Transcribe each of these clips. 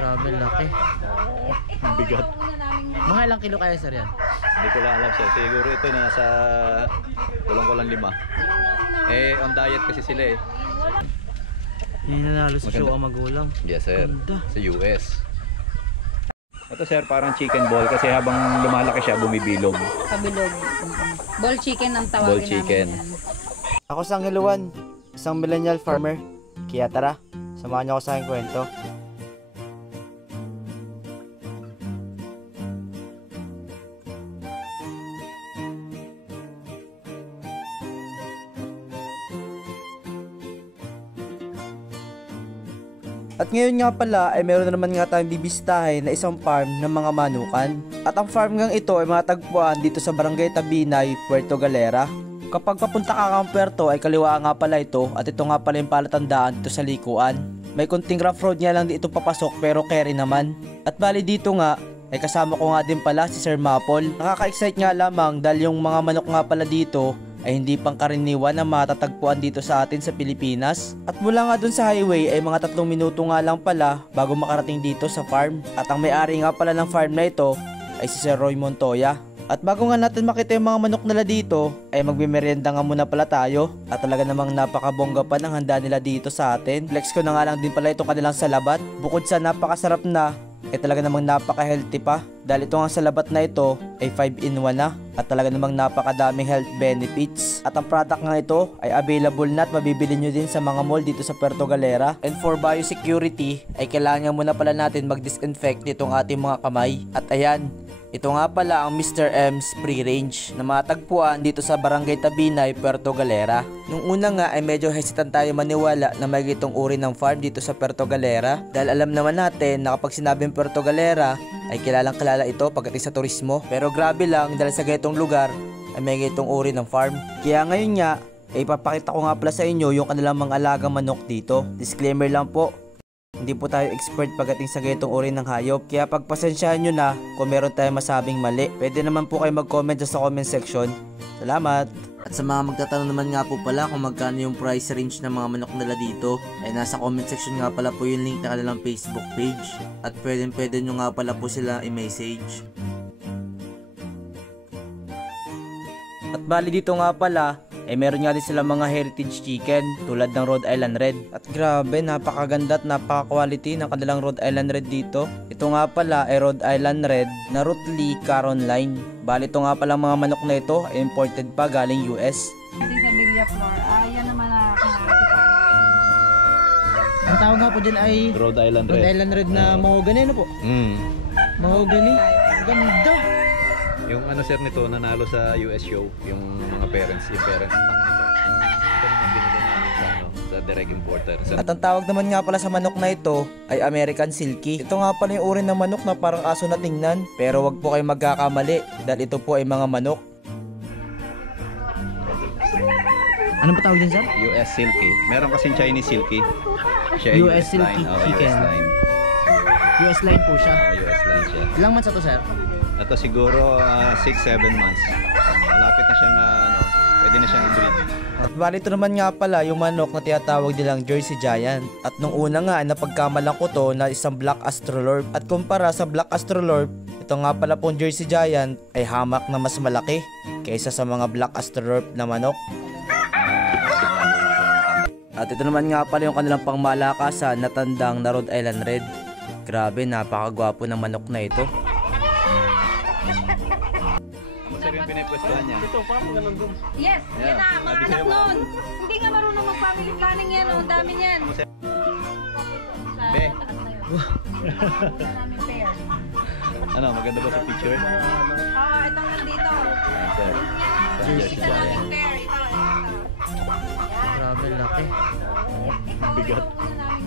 Grabe, laki. Ang bigat. Mga ilang kilo kaya sir yan? Hindi ko lang alam sir. Siguro ito nasa kulang-kulang 5. Eh, on diet kasi sila eh. Hindi nanalo sa show ang magulang. Yes sir. Ganda. Sa US. Ito sir, parang chicken ball kasi habang lumalaki siya, bumibilog. Pabilog. Ball chicken ang tawagin Ball chicken. namin yan. Ako sang Hiluan, isang millennial farmer. Kaya tara, samahan niyo ako sa aking kwento. At ngayon nga pala ay meron na naman nga tayong bibistahin na isang farm ng mga manukan. At ang farm ngang ito ay matatagpuan dito sa Barangay Tabinay, Puerto Galera. Kapag papunta ka ng Puerto ay kaliwa nga pala ito at ito nga pala yung palatandaan dito sa likuan. May kunting rough road nga lang dito papasok pero carry naman. At bali dito nga ay kasama ko nga din pala si Sir Mapol. Nakaka-excite nga lamang dahil yung mga manok nga pala dito ay hindi pangkaraniwan na matatagpuan dito sa atin sa Pilipinas. At mula nga dun sa highway ay mga 3 minuto nga lang pala bago makarating dito sa farm. At ang may-ari nga pala ng farm na ito ay si Sir Roy Montoya. At bago nga natin makita yung mga manok nila dito ay magmimerienda nga muna pala tayo. At talaga namang napakabongga pa ng handa nila dito sa atin. Flex ko na nga lang din pala itong kanilang salabat. Bukod sa napakasarap na ay talaga namang napaka-healthy pa dahil ito nga sa labat na ito ay 5-in-1 na at talaga namang napakadaming health benefits. At ang product nga ito ay available na at mabibili nyo din sa mga mall dito sa Puerto Galera. And for biosecurity ay kailangan muna pala natin mag-disinfect nitong ating mga kamay. At ayan, ito nga pala ang Mr. M's Free Range na matagpuan dito sa Barangay Tabinay, Puerto Galera. Nung una nga ay medyo hesitant tayo maniwala na may gitong uri ng farm dito sa Puerto Galera dahil alam naman natin na kapag sinabing Puerto Galera ay kilalang kilala ito pagdating sa turismo. Pero grabe lang dahil sa gitong lugar ay may gitong uri ng farm. Kaya ngayon nga ay ipapakita ko nga pala sa inyo yung kanilang mga alagang manok dito. Disclaimer lang po, hindi po tayo expert pagdating sa ganitong uri ng hayop. Kaya pagpasensyahan nyo na kung meron tayong masabing mali. Pwede naman po kayo mag-comment sa comment section. Salamat! At sa mga magtatanong naman nga po pala kung magkano yung price range ng mga manok nila dito, ay nasa comment section nga pala po yung link na kanilang Facebook page. At pwede nyo nga pala po sila i-message. At bali dito nga pala, ay meron nga din sila mga heritage chicken tulad ng Rhode Island Red. At grabe, napakaganda at napaka-quality ng kanilang Rhode Island Red dito. Ito nga pala ay Rhode Island Red na Rutli Caroline. Bali ito nga pala mga manok na ito ay imported pa galing US. Kasi sa Villa Flor, yan naman na Ang tawag nga po dyan ay Rhode Island Red. Rhode Island Red na mahogany. Ano po? Mahogany. Ganda. Yung ano sir nito, nanalo sa US show, yung mga parents stock nito. Ito naman binili namin sa, sa direct importer. At ang tawag naman nga pala sa manok na ito ay American Silky. Ito nga pala yung uri ng manok na parang aso na tingnan. Pero wag po kayo magkakamali dahil ito po ay mga manok. Ano ba tawag dyan sir? US Silky. Meron kasing Chinese Silky. Siya ay US Silky chicken. US line. US line po siya. US line siya. Ilang months na to sir? Ito siguro 6-7 months. Malapit na siyang pwede na siyang i-breed. At bali ito naman nga pala yung manok na tinatawag nilang Jersey Giant. At nung una nga napagkamalan ko to na isang Black Astrolorp. At kumpara sa Black Astrolorp, ito nga pala pong Jersey Giant ay hamak na mas malaki kaysa sa mga Black Astrolorp na manok. At ito naman nga pala yung kanilang pangmalakasan na tandang na Rhode Island Red. Grabe, napakagwapo ng manok na ito. Sir, yung pinipwestuhan niya. Ito, parang ganun dun. Yes, yan na, mga anak nun. Hindi nga marunong mag-family planning yan, ang dami niyan. Be. Maraming pair. Ano, maganda ba sa picture? Itong nandito. Ayan, sir. Jersey Isa Giant. namin pair, ito. Grabe, laki. Bigat.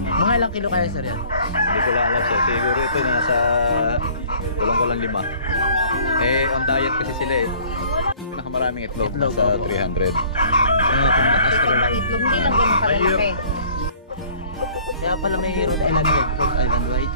Mga ilang kilo kaya sir yan? Hindi ko lang alam sir. Siguro ito nasa kulang-kulang 5. Eh, on diet kasi sila eh. Pinakamaraming itlog, sa 300. Ang itlog, hindi lang ganun kalalaki. Kaya pala may Rhode Island Red, Rhode Island White.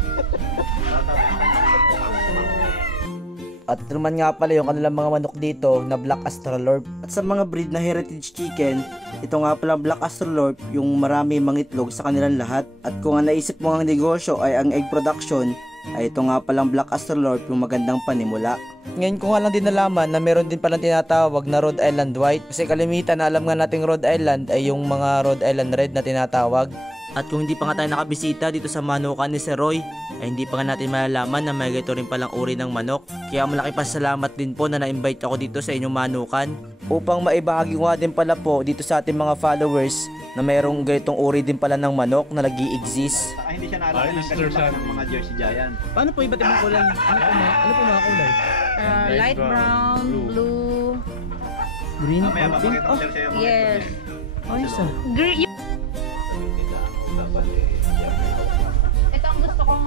At ito naman nga pala yung kanilang mga manok dito na Black Australorp. At sa mga breed na heritage chicken, ito nga pala Black Australorp yung marami mangitlog sa kanilang lahat. At kung ang naisip mo ang negosyo ay ang egg production, ay ito nga palang Black Australorp yung magandang panimula. Ngayon ko nga lang din nalaman na meron din palang tinatawag na Rhode Island White. Kasi kalimitan na alam nga nating Rhode Island ay yung mga Rhode Island Red na tinatawag. At kung hindi pa nga tayo nakabisita dito sa manukan ni Sir Roy, ay hindi pa nga natin malalaman na may ganito rin palang uri ng manok. Kaya malaki pasalamat din po na na-invite ako dito sa inyong manukan. Upang maibahagi ko nga din pala po dito sa ating mga followers na mayroong ganitong uri din pala ng manok na nag-i-exist. Hindi siya naalala ng kasimbahan ng mga Jersey Giant. Paano po iba't ibang kulay? Ano po mga kulay? Light brown, blue, Green, Mamaya pink. papakita ko sir sa iyo mga yes. itlog Ayos ah. Green. Ito ang gusto kong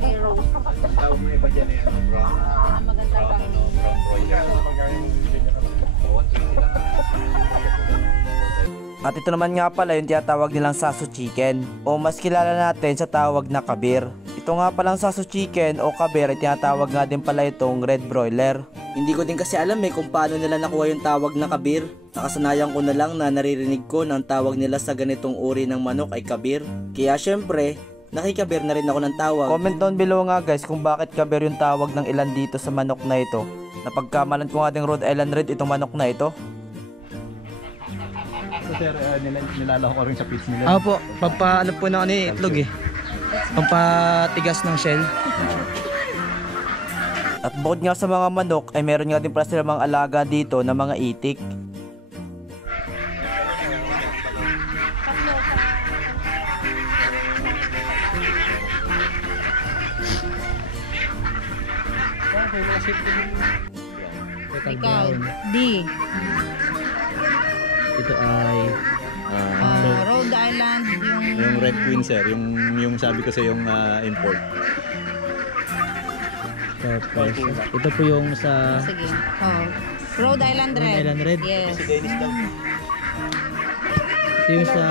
i-roast. niya. Tawag mo iba dyan yan, brown. Maganda Brown, pang brown broiler. 120 lang. At ito naman nga pala yung tinatawag nilang sasu chicken o mas kilala natin sa tawag na kabir. Ito nga palang sasu chicken o kabir ay tinatawag nga din pala itong red broiler. Hindi ko din kasi alam kung paano nila nakuha yung tawag na kabir. Nakasanayan ko na lang na naririnig ko ng tawag nila sa ganitong uri ng manok ay kabir. Kaya syempre, nakikabir na rin ako ng tawag. Comment down below nga guys kung bakit kabir yung tawag ng ilan dito sa manok na ito. Napagkamalan ko nga din Rhode Island Red itong manok na ito. So sir, nilalako ko rin sa pits nila. Po, pampaano po na itlog eh. Pampatigas ng shell. At bukod nga sa mga manok ay meron nga din pala sila mga alaga dito na mga itik. Ikaw, D. Ito ay Rhode Island, Yung Red Queen sir, yung sabi ko sa yung import. tapos ito po yung sa sige. Rhode Island Red. Rhode Island Red. Yes. Dennis daw. ito yung sa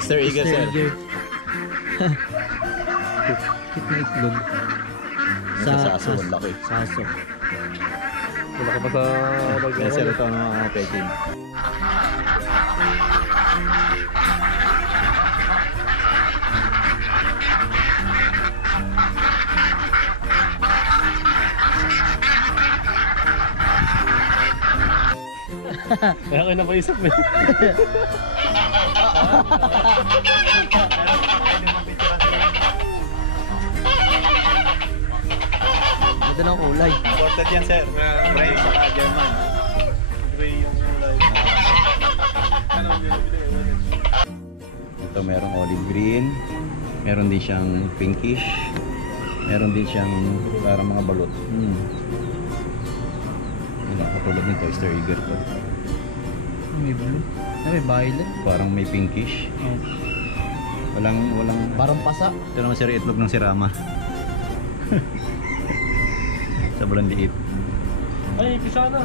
Sir Eagle sir. Tiger. Cute na itlog. Sa saso, ang laki. Saso. Wala ka pa sa Yes sir, ito ang mga peking. Kaya ko napaisip eh. Ito ng kulay. Imported yan sir. French sa German. Gray yung kulay. Ano yung binibili? Ito merong olive green. Meron din siyang pinkish. Meron din siyang parang mga balot. Katulad nito, Easter Eagle to. May blue. May violet. Parang may pinkish. Walang Parang pasa. ito naman sir, itlog ng sirama. Sobrang liit. Ay, pisa na.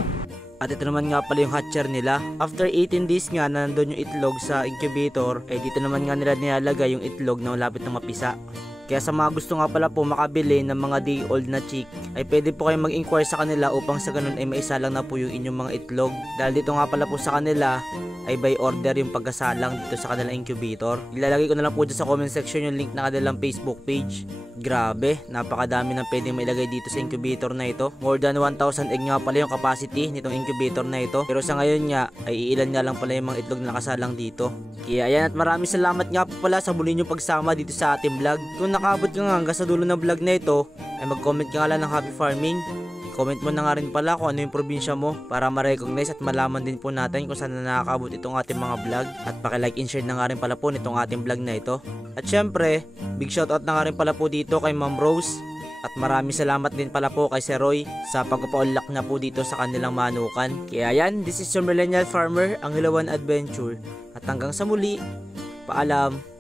At ito naman nga pala yung hatcher nila. After 18 days nga na nandun yung itlog sa incubator, ay dito naman nga nila nilalagay yung itlog na malapit na mapisa. Kaya sa mga gusto nga pala po makabili ng mga day old na chick, ay pwede po kayong mag-inquire sa kanila upang sa ganun ay maisalang na po yung inyong mga itlog. Dahil dito nga pala po sa kanila ay by order yung pagkasalang dito sa kanilang incubator. Ilalagay ko na lang po dyan sa comment section yung link na kanilang Facebook page. Grabe, napakadami ng pwedeng mailagay dito sa incubator na ito. More than 1,000 egg nga pala yung capacity nitong incubator na ito. Pero sa ngayon nga, ay iilan nga lang pala yung mga itlog na nakasalang dito. Kaya ayan, at maraming salamat nga po pala sa muli nyo pagsama dito sa ating vlog. Kung nakabot ka nga hanggang sa dulo ng vlog na ito, ay mag-comment ka nga lang ng happy farming. Comment mo na nga rin pala kung ano yung probinsya mo para ma-recognize at malaman din po natin kung saan na nakakabot itong ating mga vlog. At paki-like and share na nga rin pala po nitong ating vlog na ito. At syempre, big shoutout na nga rin pala po dito kay Ma'am Rose. At maraming salamat din pala po kay Sir Roy sa pagpapaunlak na po dito sa kanilang manukan. Kaya yan, this is your Millennial Farmer, ang Hilawan Adventure. At hanggang sa muli, paalam!